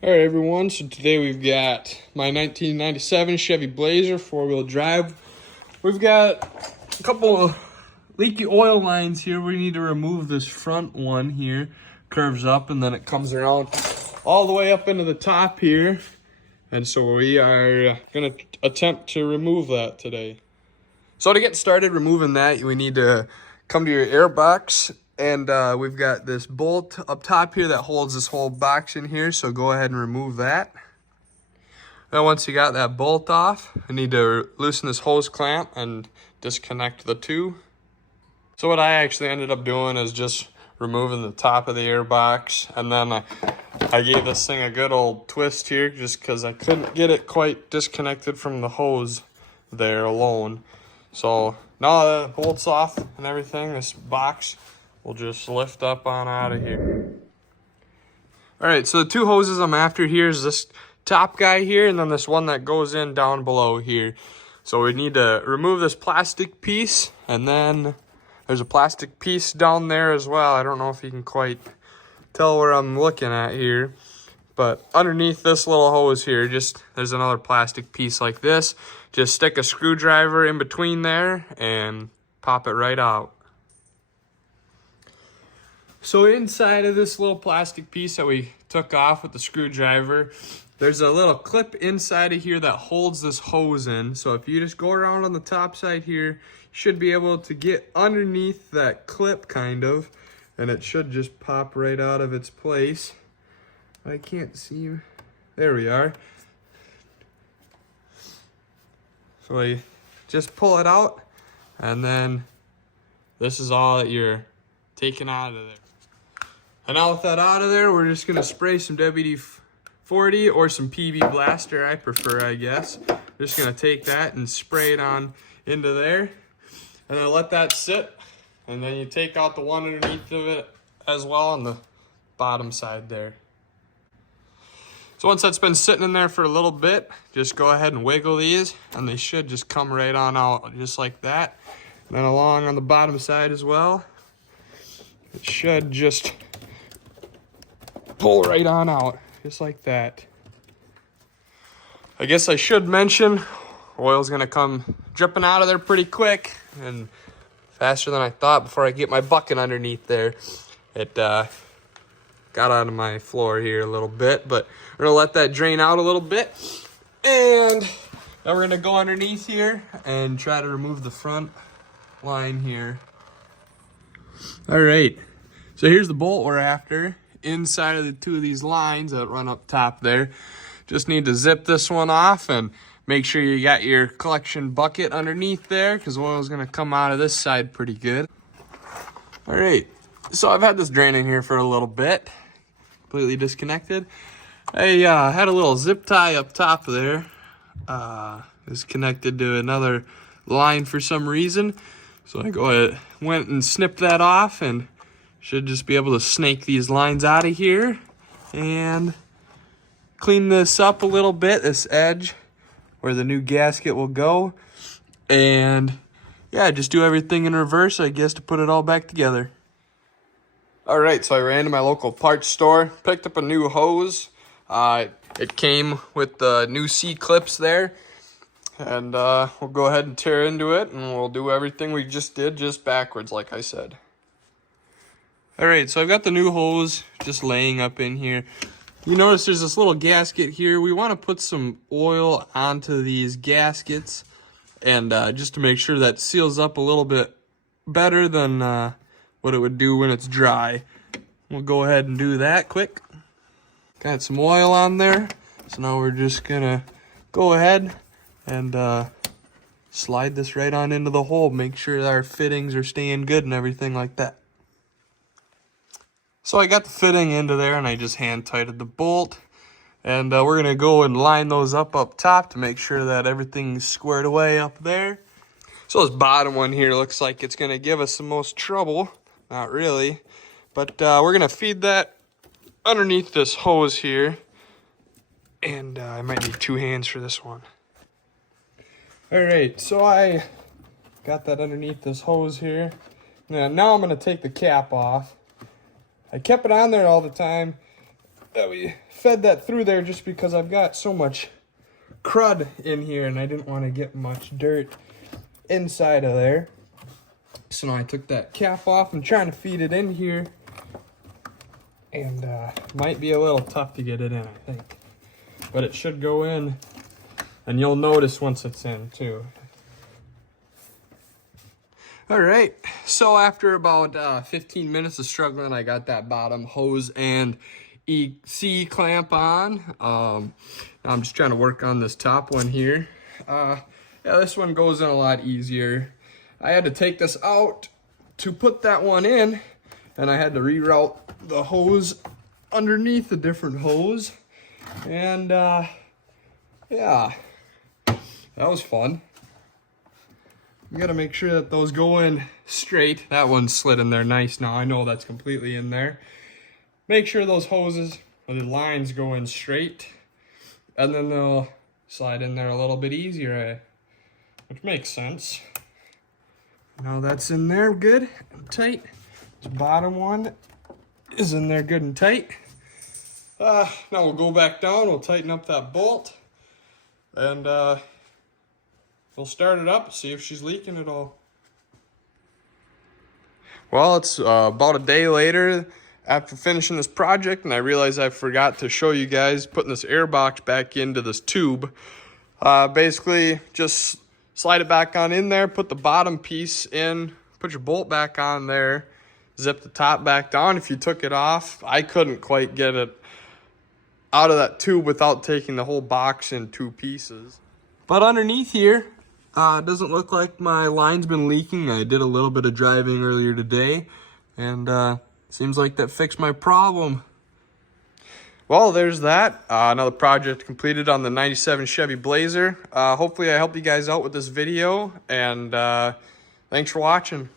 All right, everyone. So today we've got my 1997 Chevy Blazer four-wheel drive. We've got a couple of leaky oil lines here. We need to remove this front one here. Curves up and then it comes around all the way up into the top here. And so we are going to attempt to remove that today. So to get started removing that, we need to come to your air box. And we've got this bolt up top here that holds this whole box in here. So go ahead and remove that. Then once you got that bolt off, you need to loosen this hose clamp and disconnect the two. So what I actually ended up doing is just removing the top of the air box. And then I gave this thing a good old twist here just because I couldn't get it quite disconnected from the hose there alone. So now that the bolt's off and everything, this box will just lift up on out of here. All right, so the two hoses I'm after here is this top guy here and then this one that goes in down below here. So we need to remove this plastic piece, and then there's a plastic piece down there as well. I don't know if you can quite tell where I'm looking at here, but underneath this little hose here, there's another plastic piece like this. Just stick a screwdriver in between there and pop it right out. So inside of this little plastic piece that we took off with the screwdriver, there's a little clip inside of here that holds this hose in. So if you just go around on the top side here, you should be able to get underneath that clip kind of, and it should just pop right out of its place. I can't see. There we are. So we just pull it out, and then this is all that you're taking out of there. And now with that out of there, we're just gonna spray some WD-40 or some PB Blaster, I prefer, I guess. Just gonna take that and spray it on into there, and then let that sit. And then you take out the one underneath of it as well on the bottom side there. So once that's been sitting in there for a little bit, just go ahead and wiggle these, and they should just come right on out, just like that. And then along on the bottom side as well, it should just pull right on out, just like that. I guess I should mention, oil's gonna come dripping out of there pretty quick and faster than I thought before I get my bucket underneath there. It got onto my floor here a little bit, but we're gonna let that drain out a little bit. And now we're gonna go underneath here and try to remove the front line here. All right, so here's the bolt we're after. Inside of the two of these lines that run up top there. Just need to zip this one off and make sure you got your collection bucket underneath there, because oil is going to come out of this side pretty good. All right, so I've had this drain in here for a little bit, completely disconnected. I had a little zip tie up top there. It's connected to another line for some reason. So I went and snipped that off, and should just be able to snake these lines out of here and clean this up a little bit, this edge where the new gasket will go. And yeah, just do everything in reverse, I guess, to put it all back together. All right, so I ran to my local parts store, picked up a new hose. It came with the new C-clips there. And we'll go ahead and tear into it, and we'll do everything we just did, just backwards, like I said. All right, so I've got the new hose just laying up in here. You notice there's this little gasket here. We want to put some oil onto these gaskets, and just to make sure that seals up a little bit better than what it would do when it's dry. We'll go ahead and do that quick. Got some oil on there, so now we're just gonna go ahead and slide this right on into the hole. Make sure that our fittings are staying good and everything like that. So I got the fitting into there, and I just hand tightened the bolt. And we're going to go and line those up top to make sure that everything's squared away up there. So this bottom one here looks like it's going to give us the most trouble. Not really. But we're going to feed that underneath this hose here. And I might need two hands for this one. All right, so I got that underneath this hose here. Now I'm going to take the cap off. I kept it on there all the time, that we fed that through there just because I've got so much crud in here and I didn't want to get much dirt inside of there. So now I took that cap off. I'm trying to feed it in here, and might be a little tough to get it in, I think, but it should go in, and you'll notice once it's in too. All right, so after about 15 minutes of struggling, I got that bottom hose and EC clamp on. I'm just trying to work on this top one here. Yeah, this one goes in a lot easier. I had to take this out to put that one in, and I had to reroute the hose underneath a different hose. And yeah, that was fun. You gotta make sure that those go in straight. That one slid in there nice now. I know that's completely in there. Make sure those hoses or the lines go in straight, and then they'll slide in there a little bit easier, which makes sense. Now that's in there good and tight. This bottom one is in there good and tight. Now we'll go back down, we'll tighten up that bolt, and we'll start it up, see if she's leaking at all. Well, it's about a day later after finishing this project, and I realized I forgot to show you guys putting this air box back into this tube. Basically, just slide it back on in there, put the bottom piece in, put your bolt back on there, zip the top back down. If you took it off, I couldn't quite get it out of that tube without taking the whole box in two pieces. But underneath here, it doesn't look like my line's been leaking. I did a little bit of driving earlier today, and seems like that fixed my problem. Well, there's that. Another project completed on the 97 Chevy Blazer. Hopefully I helped you guys out with this video, and thanks for watching.